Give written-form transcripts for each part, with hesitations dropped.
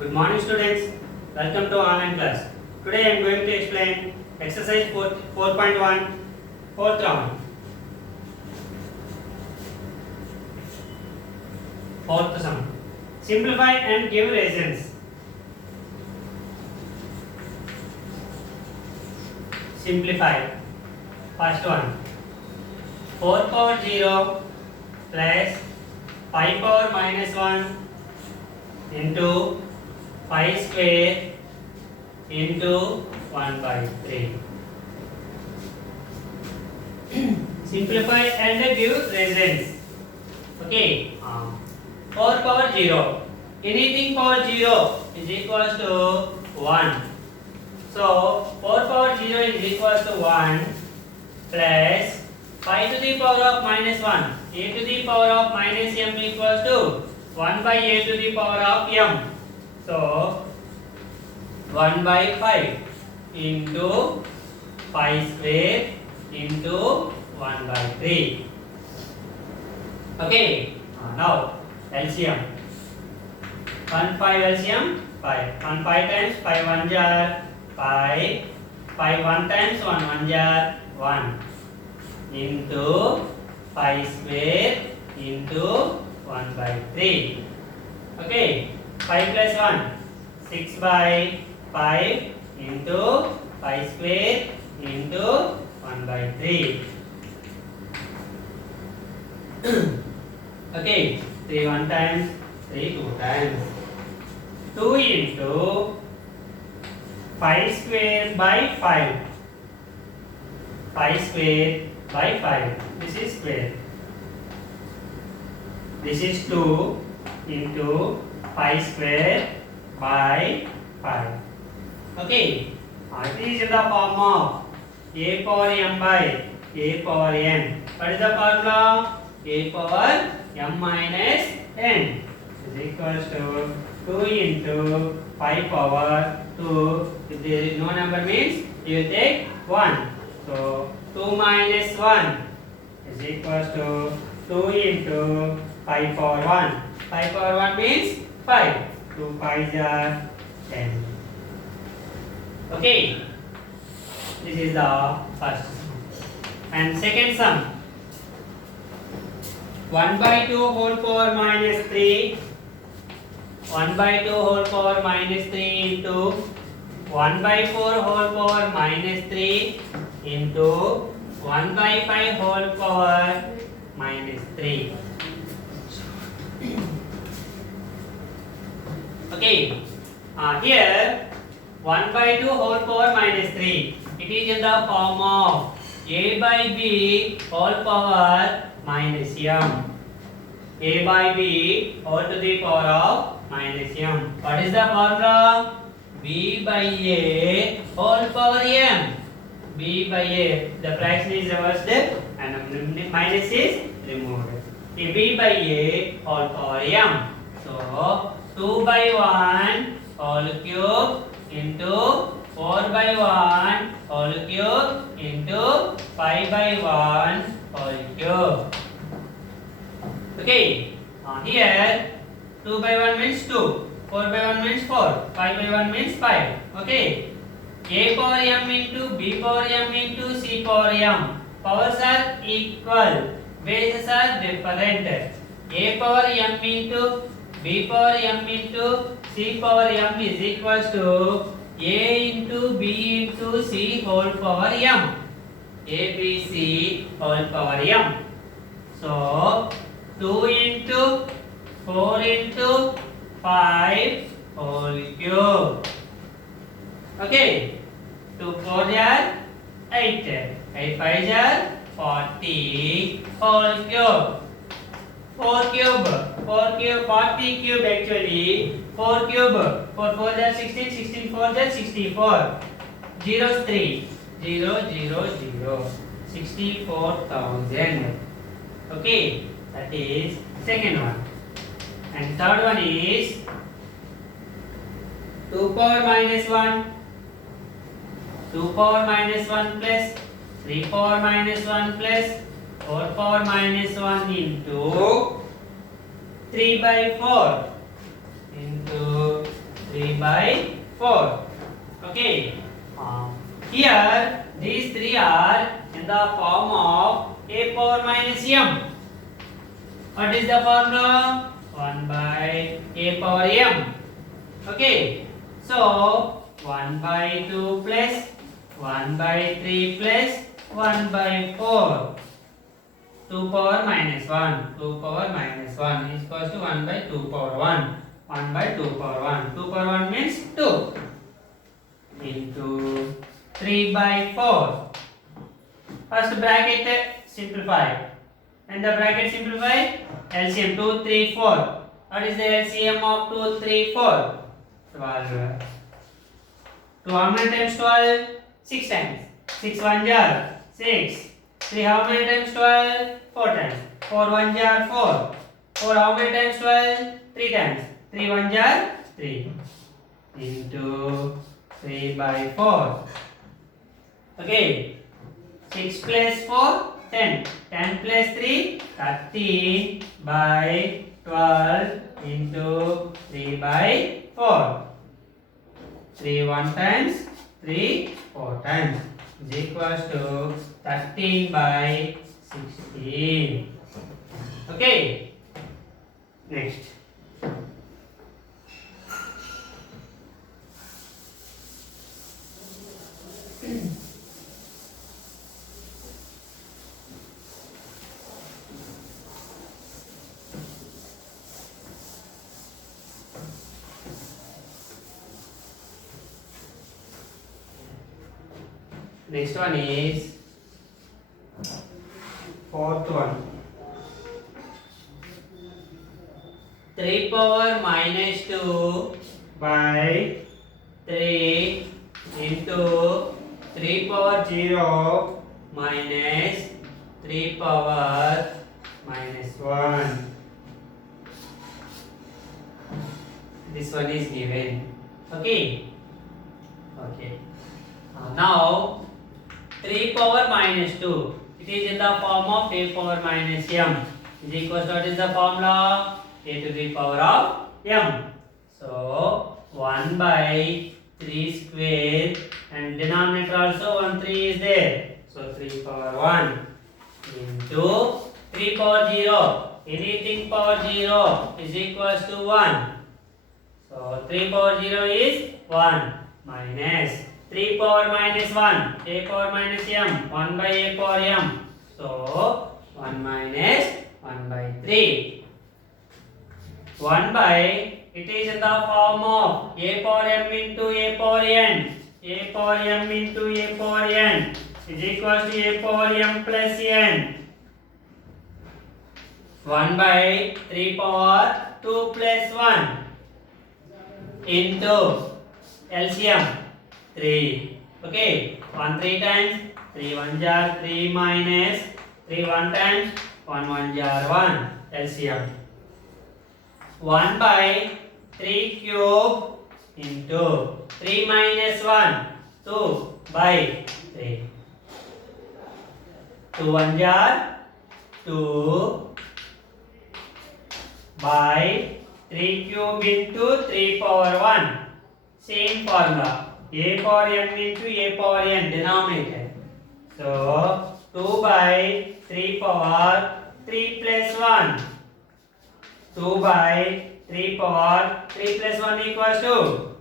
Good morning students, welcome to online class. Today I am going to explain exercise 4.1 fourth round. Fourth sum. Simplify and give reasons. Simplify. First one. 4 power 0 plus 5 power minus 1 into 5 square into 1 by 3. Simplify and give reasons. Okay. 4 power 0. Anything power 0 is equals to 1. So 4 power 0 is equals to 1 plus 5 to the power of minus 1. A to the power of minus m equals to 1 by a to the power of m. So 1 by 5 into 5 square into 1 by 3. Okay. Now LCM. 1 5 LCM 5. 1 5 times 5 1 jar 5. 5 1 times 1 1 jar 1 into 5 square into 1 by 3. Okay. 5 plus 1 6 by 5 into 5 square into 1 by 3. Okay. 3 1 times 3 2 times. 2 into 5 square by 5. 5 square by 5. This is square. This is 2 into 5 square by 5. Okay. It is in the form of a power m by a power n. What is the formula? A power m minus n is equals to 2 into 5 power 2. If there is no number means you will take 1. So 2 minus 1 is equals to 2 into 5 power 1. 5 power 1 means 5. 2 5s are 10. Okay. This is the first sum. And second sum. 1 by 2 whole power minus 3. 1 by 2 whole power minus 3 into 1 by 4 whole power minus 3 into 1 by 5 whole power minus 3. Okay. Here 1 by 2 whole power minus 3. It is in the form of a by b whole power minus m. A by b whole to the power of minus m. What is the formula? B by a whole power m. B by a. The fraction is reversed and minus is removed. B by a whole power m. So 2 by 1 whole cube into 4 by 1 whole cube into 5 by 1 whole cube. Okay. Here 2 by 1 means 2. 4 by 1 means 4. 5 by 1 means 5. Okay. A power m into b power m into c power m. Powers are equal. Bases are different. A power m into b power m into c power m is equals to a into b into c whole power m. A, b, c whole power m. So 2 into 4 into 5 whole cube. Okay. 2 4 are 8. 8 5 are 40 whole cube. 4 cube. 4 cube. 40 cube actually. 4 cube. 4 4 are 16. 16 4 are 64. 0 3. 0 0 0. 64,000. Okay. That is second one. And third one is 2 power minus 1. 2 power minus 1 plus 3 power minus 1 plus 4 power minus 1 into 3 by 4 into 3 by 4. Okay. Here these three are in the form of a power minus m. What is the formula? 1 by a power m. Okay. So 1 by 2 plus 1 by 3 plus 1 by 4. 2 power minus 1. 2 power minus 1 is equals to 1 by 2 power 1. 1 by 2 power 1. 2 power 1 means 2 into 3 by 4. First bracket simplify. And the bracket simplify, LCM 2, 3, 4. What is the LCM of 2, 3, 4? 12. 2 how many times 12? 6 times. 6 1 jar 6. 3 how many times 12? 4 times. 4 1 jar 4. 4 how many times 12? 3 times. 3 1 jar 3 into 3 by 4. Okay. 6 plus 4, 10. 10 plus 3, 13 by 12 into 3 by 4. 3 1 times, 3 4 times is equals to 13 by 16. Okay. Next. Next one is fourth one. 3 power minus 2 by 3 into 3 power 0 minus 3 power minus 1. This one is given. Okay. Okay. Now 3 power minus 2. It is in the form of a power minus m. Is equals to what is the formula? A to the power of m. So 1 by 3 square and denominator also 1 3 is there. So 3 power 1 into 3 power 0. Anything power 0 is equals to 1. So 3 power 0 is 1 minus 3 power minus 1, a power minus m, 1 by a power m. So 1 minus 1 by 3. 1 by, it is in the form of a power m into a power n. A power m into a power n is equals to a power m plus n. 1 by 3 power 2 plus 1 into LCM 3. Okay, 1 3 times, 3 1 jar 3 minus 3 1 times, 1 1 jar 1 LCM. 1 by 3 cube into 3 minus 1, 2 by 3. 2 1 jar 2 by 3 cube into 3 power 1. Same formula. A power m into a power n denominator. So 2 by 3 power 3 plus 1. 2 by 3 power 3 plus 1 equals to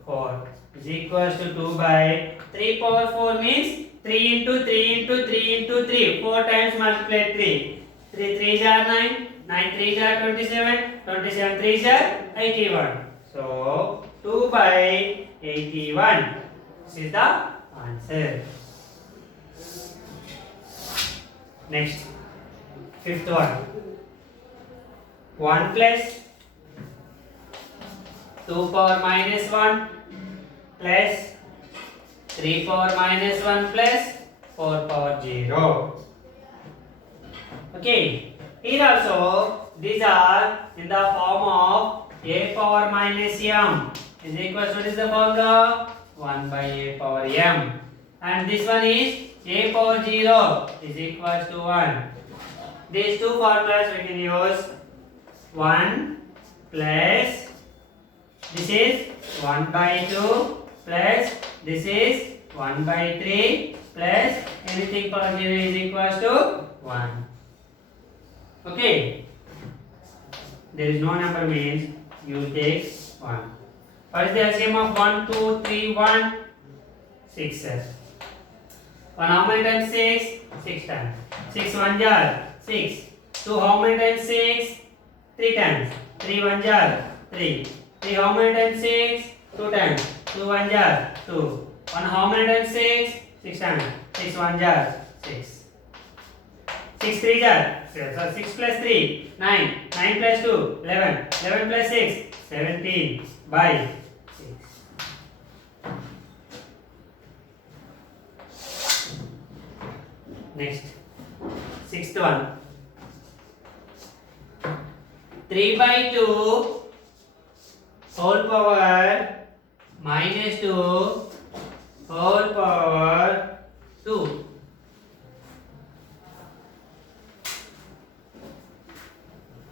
4. Is equals to 2 by 3 power 4 means 3 into 3 into 3 into 3. 4 times multiply 3. 3 3s are 9. 9 3s are 27. 27 3s are 81. So 2 by 81. This is the answer. Next, fifth one. 1 plus 2 power minus 1 plus 3 power minus 1 plus 4 power 0. Okay, here also these are in the form of a power minus m is equal to, what is the formula? 1 by a power m, and this one is a power 0 is equal to 1. These two formulas we can use. 1 plus this is 1 by 2 plus this is 1 by 3 plus anything positive is equals to 1. Okay. There is no number means you take 1. What is the LCM of 1, 2, 3, 1? 6. 1 how many times 6? 6 times. 6 1 jar 6. 2 how many times 6? 3 times. 3 1 jar 3. 3 how many times 6? 2 times. 2 1 jar 2. 1 how many times 6? 6 times. 6 1 jar 6. 6 3 jar. So 6 plus 3 9. 9 plus 2 11. 11 plus 6 17 by 6. Next, sixth one. 3 by 2 whole power minus 2 whole power 2.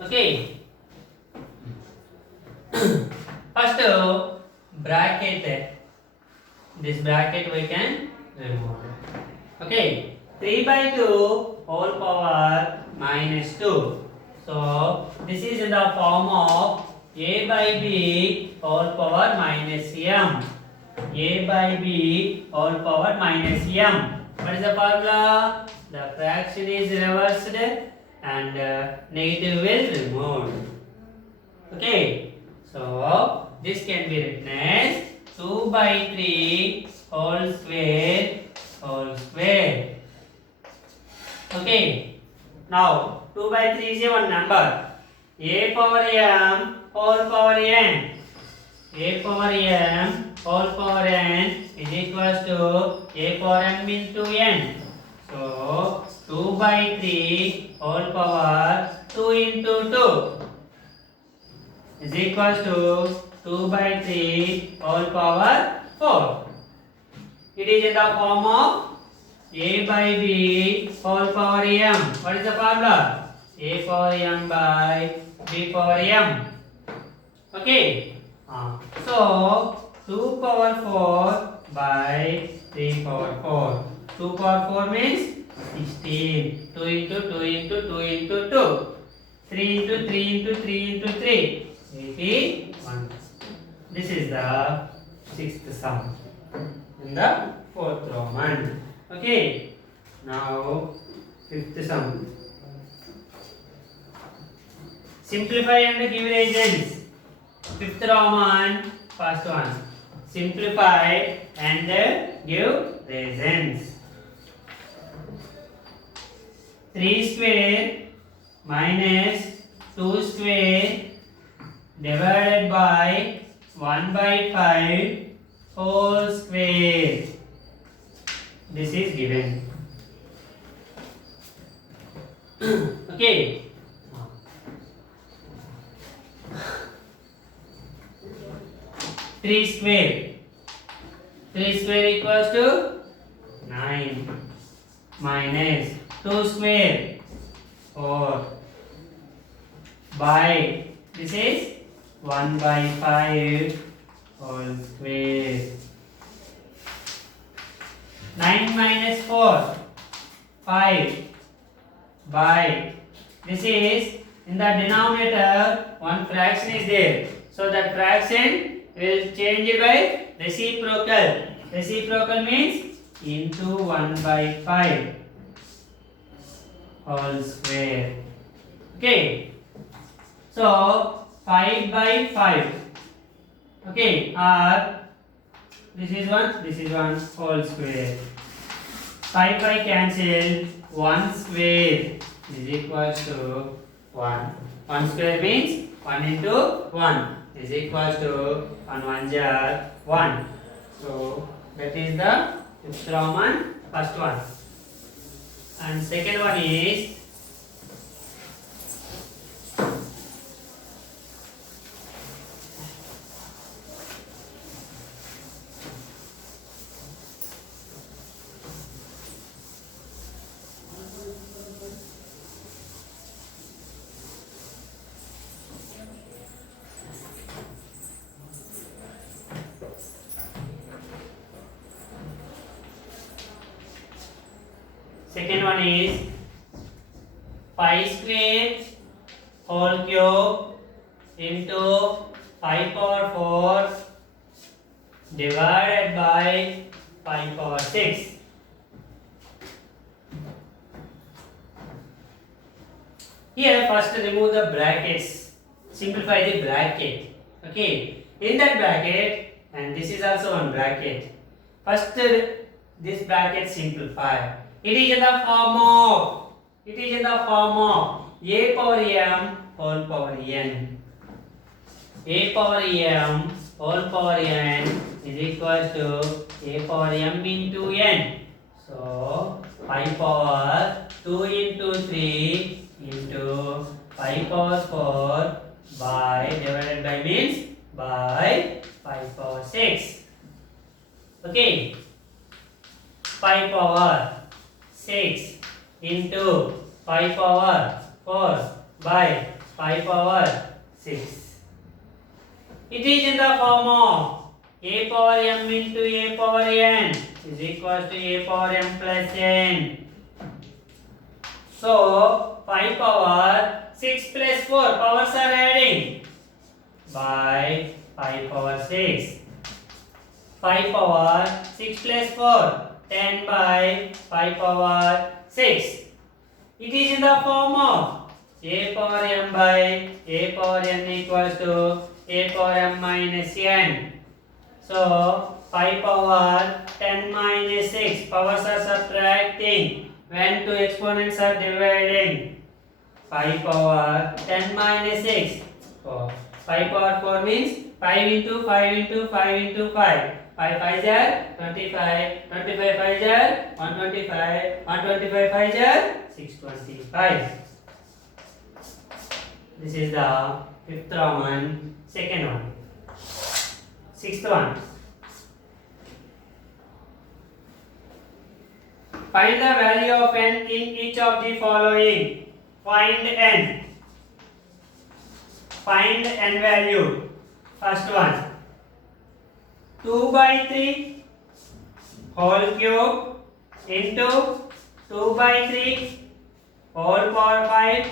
Okay. First bracket. This bracket we can remove. Okay. 3 by 2 whole power minus 2. So this is in the form of a by b whole power minus m. A by b whole power minus m. What is the formula? The fraction is reversed and negative is removed. Okay. So this can be written as 2 by 3 whole square whole square. Okay. Now 2 by 3 is a one number. A power m whole power n. A power m whole power n is equals to a power m into n. So 2 by 3 whole power 2 into 2 is equals to 2 by 3 whole power 4. It is in the form of a by b whole power m. What is the formula? A power m by b power m. Okay. So 2 power 4 by 3 power 4. 2 power 4 means 16. 2 into 2 into 2 into 2. 3 into 3 into 3 into 3. 81. This is the sixth sum in the fourth Roman. Okay. Now fifth sum. Simplify and give reasons. Fifth Roman, first one. Simplify and give reasons. 3 square minus 2 square divided by 1 by 5 whole square. This is given. Okay. 3 square. 3 square equals to 9 minus 2 square 4 by this is 1 by 5 whole square. 9 minus 4 5 by this is in the denominator one fraction is there. So that fraction will change it by reciprocal. Reciprocal means into 1 by 5 whole square. Okay. So 5 by 5. Okay. Or this is 1 whole square. 5 by cancel 1 square is equals to 1. 1 square means 1 into 1 is equals to 1 1 jar 1. So that is the fifth Roman first one. And second one is Second one is pi square whole cube into pi power 4 divided by pi power 6. Here first remove the brackets, simplify the bracket. Okay, in that bracket, and this is also one bracket. First this bracket simplify. It is in the form of a power m whole power n. A power m whole power n is equal to a power m into n. So pi power 2 into 3 into pi power 4 by divided by means by pi power 6. Okay, pi power 6 into pi power 4 by pi power 6. It is in the form of a power m into a power n is equal to a power m plus n. So pi power 6 plus 4 powers are adding by pi power 6. Pi power 6 plus 4 10 by pi power 6. It is in the form of a power m by a power n equals to a power m minus n. So pi power 10 minus 6 powers are subtracting when two exponents are dividing. Pi power 10 minus 6. So pi power 4 means 5 into 5 into 5 into 5. 5 5 jar 25, 25 5 jar 125, 125 5 jar 625. This is the fifth Roman, second one. Sixth one. Find the value of n in each of the following. Find n. Find n value. First one. 2 by 3 whole cube into 2 by 3 whole power 5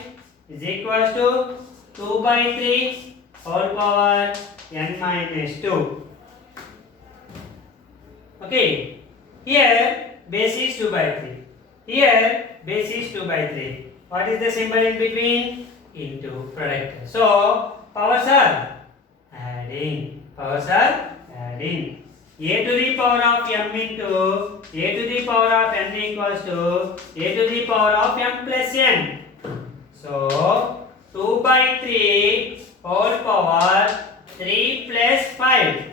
is equals to 2 by 3 whole power n minus 2. Okay, here base is 2 by 3. Here base is 2 by 3. What is the symbol in between? Into product. So powers are adding. Powers are adding. A to the power of m into a to the power of n equals to a to the power of m plus n. So 2 by 3 whole power 3 plus 5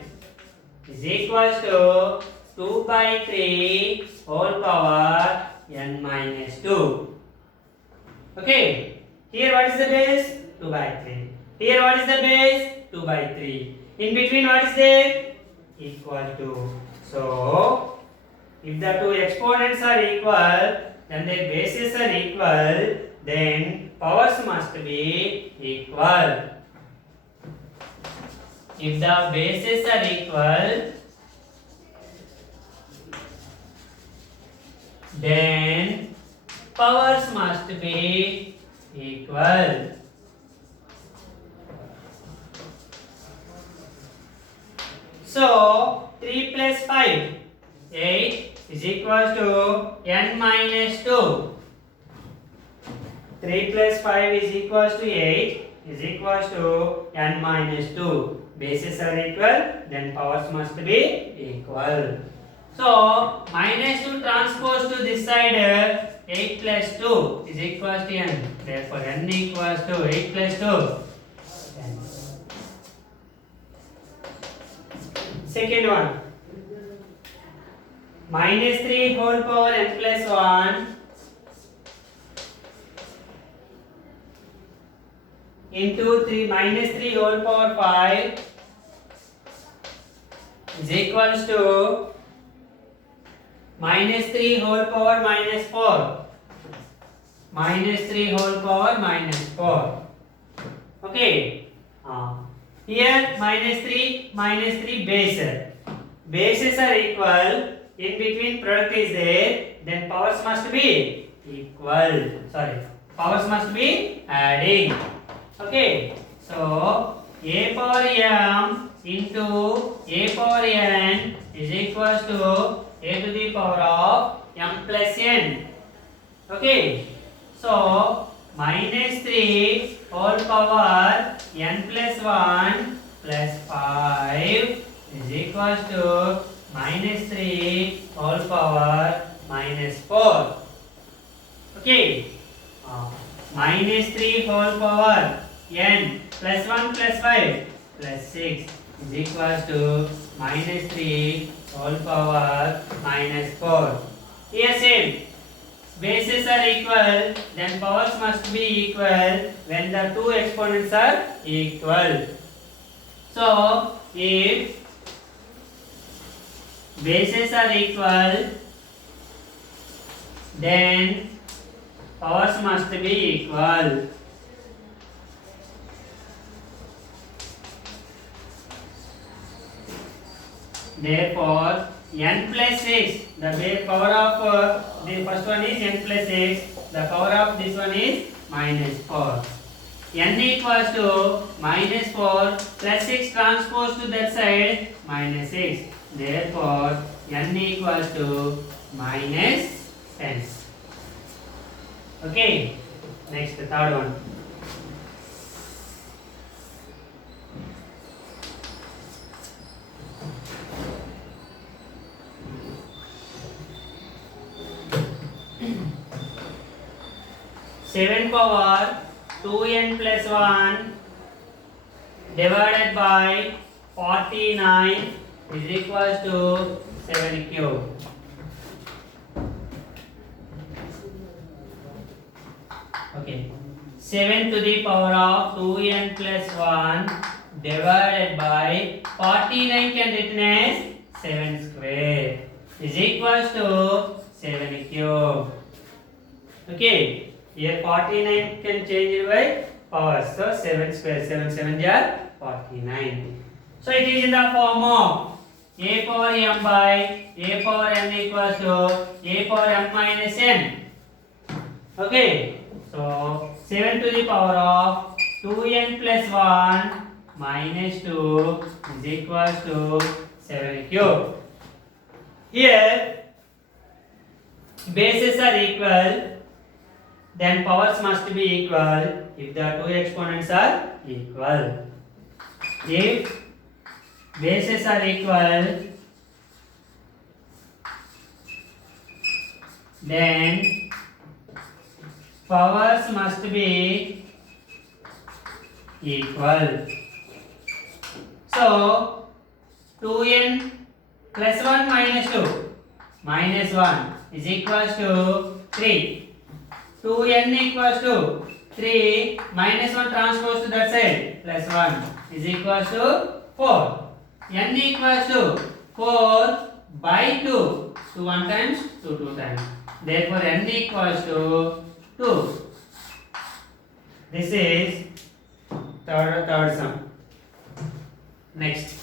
is equals to 2 by 3 whole power n minus 2. Okay, here what is the base? 2 by 3. Here what is the base? 2 by 3. In between what is there? Equal to. So if the two exponents are equal, then their bases are equal, then powers must be equal. If the bases are equal, then powers must be equal. So 3 plus 5, 8 is equal to n minus 2. 3 plus 5 is equal to 8 is equal to n minus 2. Bases are equal, then powers must be equal. So minus 2 transpose to this side, 8 plus 2 is equal to n. Therefore n equals to 8 plus 2. Second one, minus 3 whole power n plus 1 into 3 minus 3 whole power 5 is equals to minus 3 whole power minus 4. Minus 3 whole power minus 4. Okay. Here minus 3 base. Bases are equal. In between product is there. Then powers must be equal. Sorry, powers must be adding. Okay, so a power m into a power n is equals to a to the power of m plus n. Okay, so minus 3 whole power n plus 1 plus 5 is equals to minus 3 whole power minus 4. Okay, minus 3 whole power n plus 1 plus 5 plus 6 is equals to minus 3 whole power minus 4. Here same, bases are equal, then powers must be equal when the two exponents are equal. So if bases are equal, then powers must be equal. Therefore, n plus 6, the power of the first one is n plus 6, the power of this one is minus 4. N equals to minus 4 plus 6 transpose to that side minus 6. Therefore, n equals to minus 10. Okay, next the third one. Seven power 2n plus 1 divided by 49 is equals to 7 cube. Okay, 7 to the power of 2n plus 1 divided by 49 can written as 7 square is equals to 7 cube. Okay, here 49 can change it by power, so 7 square, 7 7 are 49. So it is in the form of a power m by a power n equals to a power m minus n. Okay, so 7 to the power of 2n plus 1 minus 2 is equals to 7 cube. Here bases are equal, then powers must be equal if the two exponents are equal. If bases are equal, then powers must be equal. So 2n plus 1 minus 2 minus 1 is equals to 3. 2n equals to 3 minus 1 transpose to that side plus 1 is equals to 4. N equals to 4 by 2. 2 1 times, 2 2 times. Therefore n equals to 2. This is third sum. Next.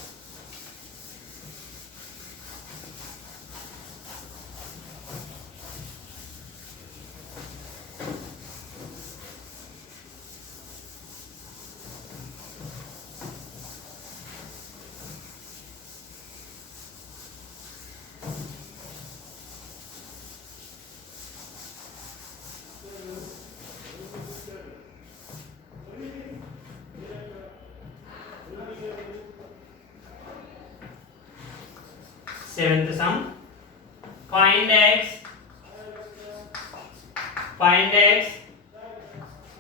Seventh sum. Find x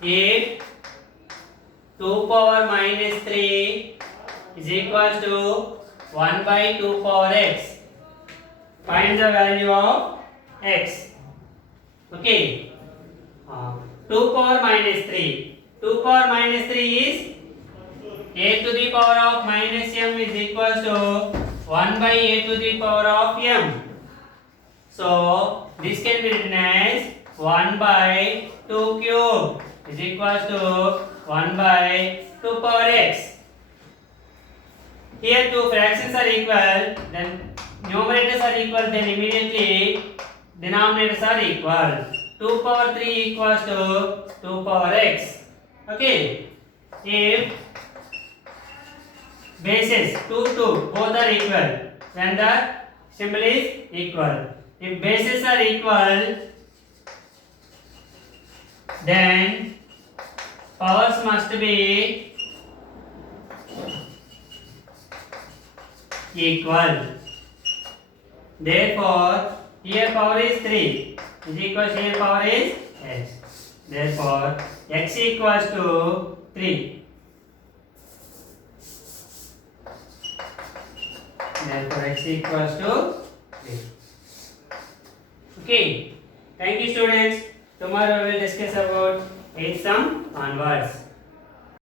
if 2 power minus 3 is equals to 1 by 2 power x. Find the value of x. Okay, 2 power minus 3. 2 power minus 3 is a to the power of minus m is equals to 1 by a to the power of m. So this can be written as 1 by 2 cube is equals to 1 by 2 power x. Here two fractions are equal, then numerators are equal, then immediately denominators are equal. 2 power 3 equals to 2 power x. Okay, if bases 2 2 both are equal, then the symbol is equal. If bases are equal, then powers must be equal. Therefore, here power is 3 is equal to here power is x. Therefore, x equals to 3. Therefore, x equals to 3. Okay. Thank you, students. Tomorrow we will discuss about 8th sum onwards.